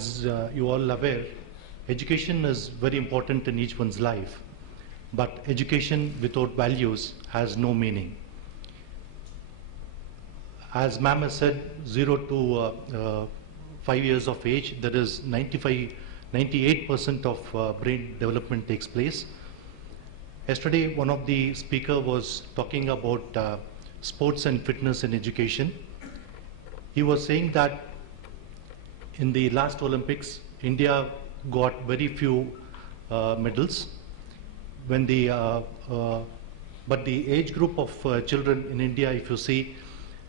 As you all aware, education is very important in each one's life, but education without values has no meaning. As ma'am has said, 0 to 5 years of age, there is 98% of brain development takes place. Yesterday, one of the speaker was talking about sports and fitness in education. He was saying that in the last Olympics, India got very few medals. When but the age group of children in India, if you see,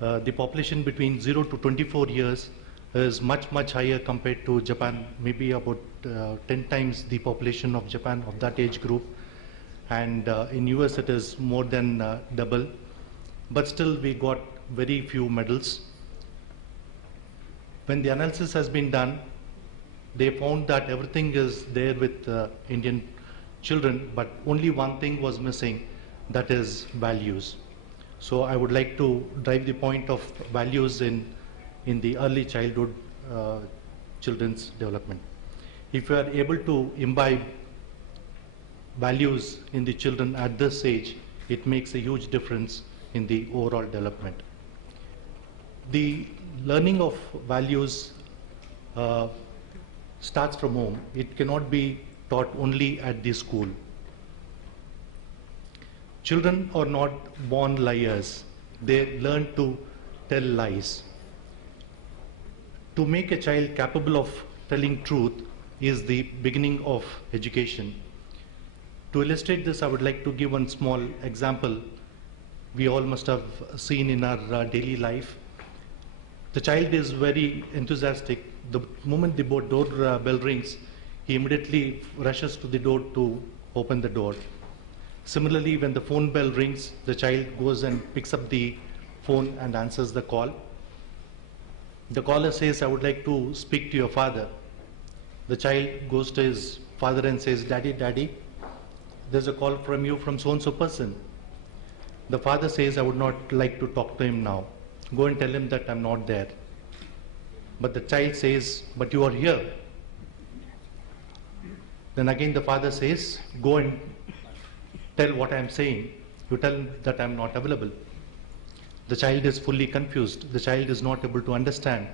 the population between 0 to 24 years is much higher compared to Japan, maybe about 10 times the population of Japan of that age group, and in US it is more than double, but still we got very few medals. When the analysis has been done, they found that everything is there with Indian children, but only one thing was missing, that is values. So I would like to drive the point of values in the early childhood children's development. If you are able to imbibe values in the children at this age, it makes a huge difference in the overall development. The learning of values starts from home. It cannot be taught only at the school. Children are not born liars. They learn to tell lies. To make a child capable of telling truth is the beginning of education. To illustrate this, I would like to give one small example we all must have seen in our daily life. The child is very enthusiastic. The moment the door bell rings, he immediately rushes to the door to open the door. Similarly, when the phone bell rings, the child goes and picks up the phone and answers the call. The caller says, "I would like to speak to your father." The child goes to his father and says, "Daddy, there's a call from you from so-and-so person." The father says, "I would not like to talk to him now. Go and tell him that I'm not there." But the child says, "But you are here." Then again the father says, "Go and tell what I'm saying. You tell him that I'm not available." The child is fully confused. The child is not able to understand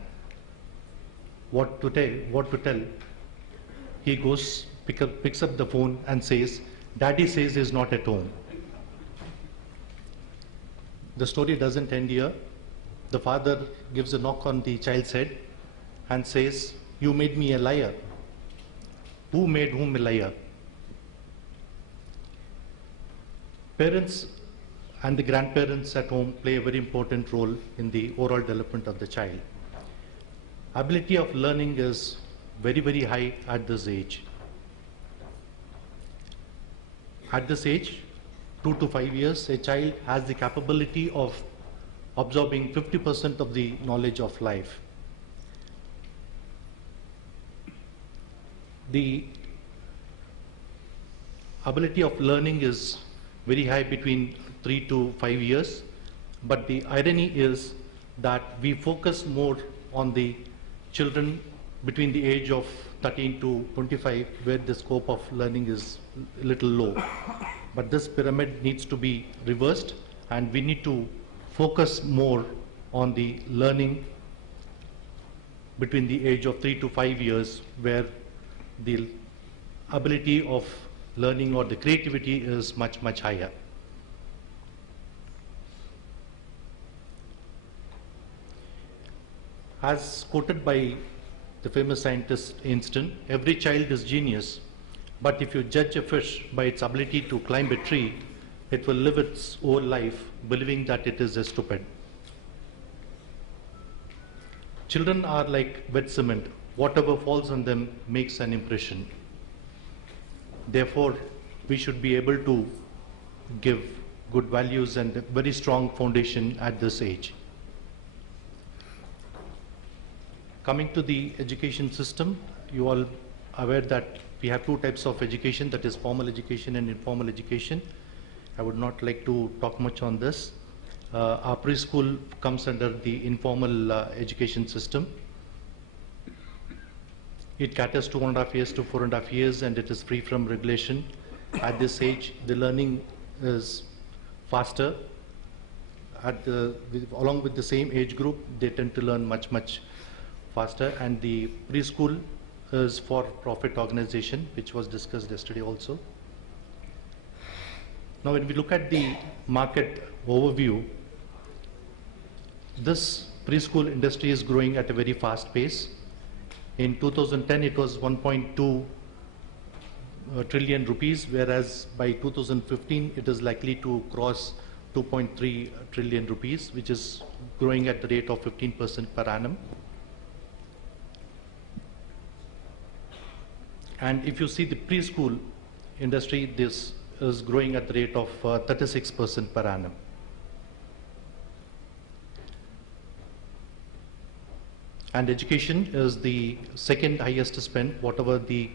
what to tell. He goes, picks up the phone and says, "Daddy says he's not at home." The story doesn't end here. The father gives a knock on the child's head and says, "You made me a liar." Who made whom a liar? Parents and the grandparents at home play a very important role in the overall development of the child. Ability of learning is very high at this age. At this age, 2 to 5 years, a child has the capability of absorbing 50% of the knowledge of life. The ability of learning is very high between 3 to 5 years, but the irony is that we focus more on the children between the age of 13 to 25, where the scope of learning is a little low. But this pyramid needs to be reversed, and we need to focus more on the learning between the age of 3 to 5 years, where the ability of learning or the creativity is much higher. As quoted by the famous scientist Einstein, every child is genius, but if you judge a fish by its ability to climb a tree, it will live its whole life believing that it is stupid. Children are like wet cement. Whatever falls on them makes an impression. Therefore, we should be able to give good values and a very strong foundation at this age. Coming to the education system, you all aware that we have two types of education, that is formal education and informal education. I would not like to talk much on this. Our preschool comes under the informal education system. It caters to 1.5 years to 4.5 years, and it is free from regulation. At this age, the learning is faster. Along with the same age group, they tend to learn much faster. And the preschool is for profit organization, which was discussed yesterday also. Now, when we look at the market overview, this preschool industry is growing at a very fast pace. In 2010, it was 1.2 trillion rupees, whereas by 2015, it is likely to cross 2.3 trillion rupees, which is growing at the rate of 15% per annum. And if you see the preschool industry, this is growing at the rate of 36% per annum. And education is the second highest spend. Whatever the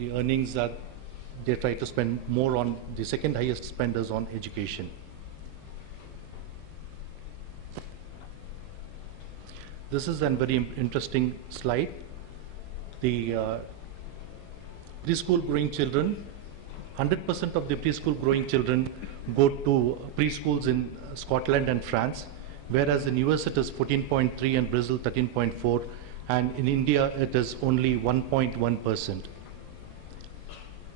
earnings that they try to spend more on, the second highest spend is on education. This is a very interesting slide. The preschool growing children, 100% of the preschool growing children go to preschools in Scotland and France, whereas in US it is 14.3 and Brazil 13.4, and in India it is only 1.1%.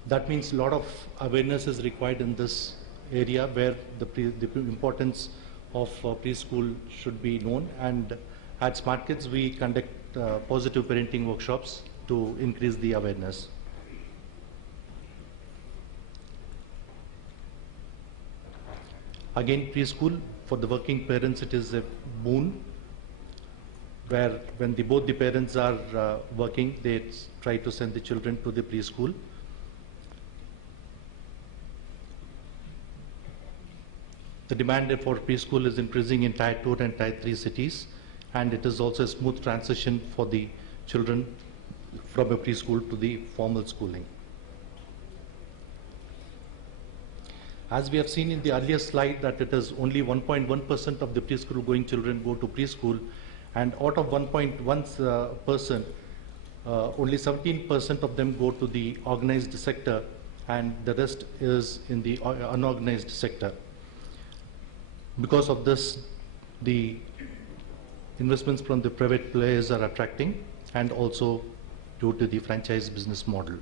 That means a lot of awareness is required in this area where the importance of preschool should be known. And at Smartkidz we conduct positive parenting workshops to increase the awareness. Again, preschool, for the working parents, it is a boon, where when both the parents are working, they try to send the children to the preschool. The demand for preschool is increasing in Tier 2 and Tier 3 cities, and it is also a smooth transition for the children from a preschool to the formal schooling. As we have seen in the earlier slide, that it is only 1.1% of the preschool going children go to preschool, and out of 1.1%, only 17% of them go to the organized sector, and the rest is in the unorganized sector. Because of this, the investments from the private players are attracting, and also due to the franchise business model.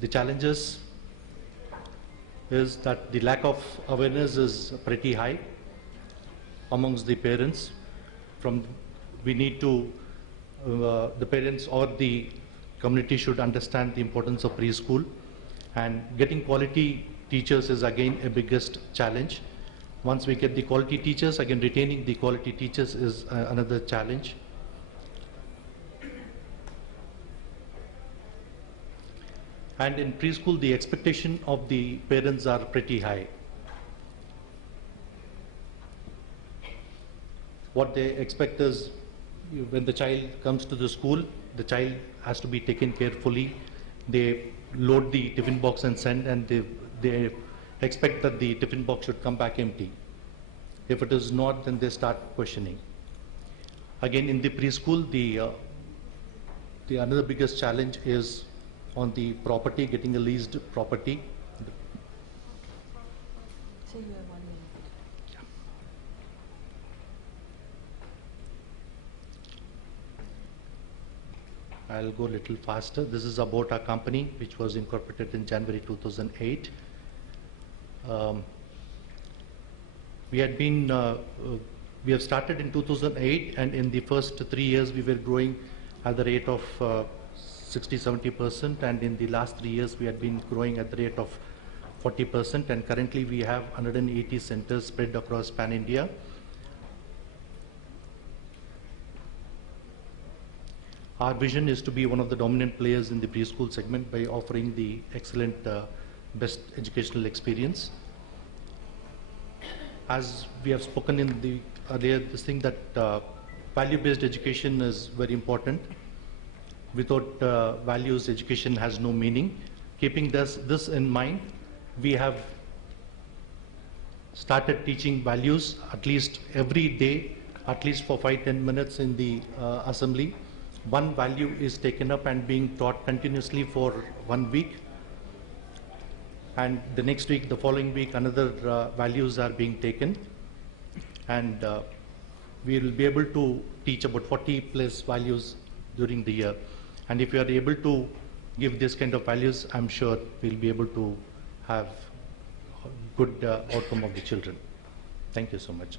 The challenges is that the lack of awareness is pretty high amongst the parents. We need to, the parents or the community should understand the importance of preschool, and getting quality teachers is again a biggest challenge. Once we get the quality teachers, again retaining the quality teachers is another challenge. And in preschool, the expectation of the parents are pretty high. What they expect is, when the child comes to the school, the child has to be taken carefully. They load the tiffin box and send, and they expect that the tiffin box should come back empty. If it is not, then they start questioning. Again, in the preschool, the another biggest challenge is on the property, getting a leased property. So you have 1 minute. I'll go a little faster. This is about our company, which was incorporated in January 2008. We have started in 2008, and in the first 3 years we were growing at the rate of 60–70%, and in the last 3 years we had been growing at the rate of 40%, and currently we have 180 centers spread across pan-India. Our vision is to be one of the dominant players in the preschool segment by offering the excellent best educational experience. As we have spoken in the earlier this thing, that value-based education is very important. Without values, education has no meaning. Keeping this in mind, we have started teaching values at least every day, at least for 5-10 minutes in the assembly. One value is taken up and being taught continuously for 1 week. And the next week, the following week, another values are being taken. And we will be able to teach about 40 plus values during the year. And if you are able to give this kind of values, I'm sure we'll be able to have good outcome of the children. Thank you so much.